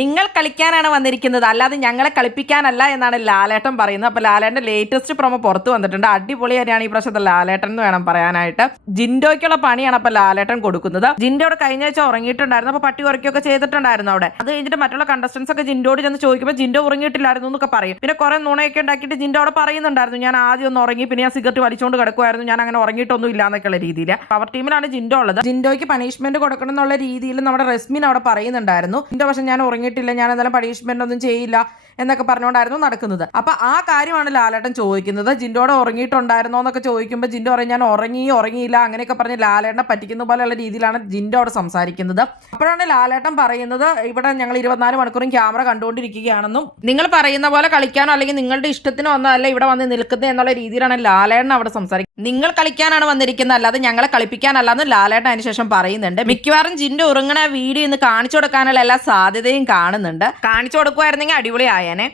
നിങ്ങൾ കളിക്കാനാണ് വന്നിരിക്കുന്നത്, അല്ലാതെ ഞങ്ങളെ കളിപ്പിക്കാനല്ല എന്നാണ് ലാലേട്ടൻ പറയുന്നത്. അപ്പൊ ലാലേട്ടന്റെ ലേറ്റസ്റ്റ് പ്രൊമോ പുറത്തു വന്നിട്ടുണ്ട്. അടിപൊളി തന്നെയാണ് ഈ പ്രാവശ്യത്തെ ലാലേട്ടൻ എന്ന് വേണം പറയാനായിട്ട്. ജിൻഡോയ്ക്കുള്ള പണിയാണ് അപ്പൊ ലാലേട്ടൻ കൊടുക്കുന്നത്. ജിൻഡോയുടെ കഴിഞ്ഞ ആഴ്ച ഉറങ്ങിയിട്ടുണ്ടായിരുന്നു. അപ്പൊ പട്ടി ഉറക്കിയൊക്കെ ചെയ്തിട്ടുണ്ടായിരുന്നു അവിടെ. അത് കഴിഞ്ഞിട്ട് മറ്റുള്ള കണ്ടസ്റ്റൻസ് ഒക്കെ ജിൻഡോട് ചെന്ന് ചോദിക്കുമ്പോൾ ജിൻഡോ ഉറങ്ങിയിട്ടില്ലായിരുന്നു എന്നൊക്കെ പറയും. പിന്നെ കുറെ നുണയൊക്കെ ഉണ്ടാക്കിയിട്ട് ജിൻഡോ അവിടെ പറയുന്നുണ്ടായിരുന്നു, ഞാൻ ആദ്യം ഒന്ന് ഉറങ്ങി, പിന്നെ ഞാൻ സിഗരറ്റ് വലിച്ചുകൊണ്ട് കിടക്കുമായിരുന്നു, ഞാൻ അങ്ങനെ ഉറങ്ങിയിട്ടൊന്നും ഇല്ല എന്നൊക്കെയുള്ള രീതിയിൽ. പവർ ടീമിലാണ് ജിൻഡോ ഉള്ളത്. ജിൻഡോയ്ക്ക് പണിഷ്മെന്റ് കൊടുക്കണം എന്നുള്ള രീതിയിൽ നമ്മുടെ റസ്മിൻ അവിടെ പറയുന്നുണ്ടായിരുന്നു. ജിൻഡോ പക്ഷെ ഞാൻ ഉറങ്ങിയിട്ടില്ല, ഞാൻ എന്തായാലും പണിഷ്മെന്റ് ഒന്നും ചെയ്യില്ല എന്നൊക്കെ പറഞ്ഞുകൊണ്ടായിരുന്നു നടക്കുന്നത്. അപ്പൊ ആ കാര്യമാണ് ലാലേട്ടൻ ചോദിക്കുന്നത്. ജിൻഡോടെ ഉറങ്ങിയിട്ടുണ്ടായിരുന്നോ എന്നൊക്കെ ചോദിക്കുമ്പോൾ ജിൻഡോ പറയും ഞാൻ ഉറങ്ങിയില്ല അങ്ങനെയൊക്കെ പറഞ്ഞ് ലാലേട്ടനെ പറ്റിക്കുന്ന പോലെയുള്ള രീതിയിലാണ് ജിൻഡോ അവിടെ സംസാരിക്കുന്നത്. അപ്പോഴാണ് ലാലേട്ടൻ പറയുന്നത്, ഇവിടെ ഞങ്ങൾ 24 മണിക്കൂറും ക്യാമറ കണ്ടുകൊണ്ടിരിക്കുകയാണെന്നും നിങ്ങൾ പറയുന്ന പോലെ കളിക്കാനോ അല്ലെങ്കിൽ നിങ്ങളുടെ ഇഷ്ടത്തിനോ ഒന്നല്ല ഇവിടെ വന്ന് നിൽക്കുന്നത് എന്നുള്ള രീതിയിലാണ് ലാലേട്ടൻ അവിടെ സംസാരിക്കുന്നത്. നിങ്ങൾ കളിക്കാനാണ് വന്നിരിക്കുന്നത്, അല്ലാതെ ഞങ്ങളെ കളിപ്പിക്കാനല്ലാന്ന് ലാലേട്ടൻ അതിനുശേഷം പറയുന്നുണ്ട്. മിക്കവാറും ജിൻഡോ ഉറങ്ങണ വീഡിയോ ഇന്ന് കാണിച്ചു കൊടുക്കാനുള്ള എല്ലാ സാധ്യതയും കാണുന്നുണ്ട്. കാണിച്ചു കൊടുക്കുമായിരുന്നെങ്കിൽ അടിപൊളിയായേനെ.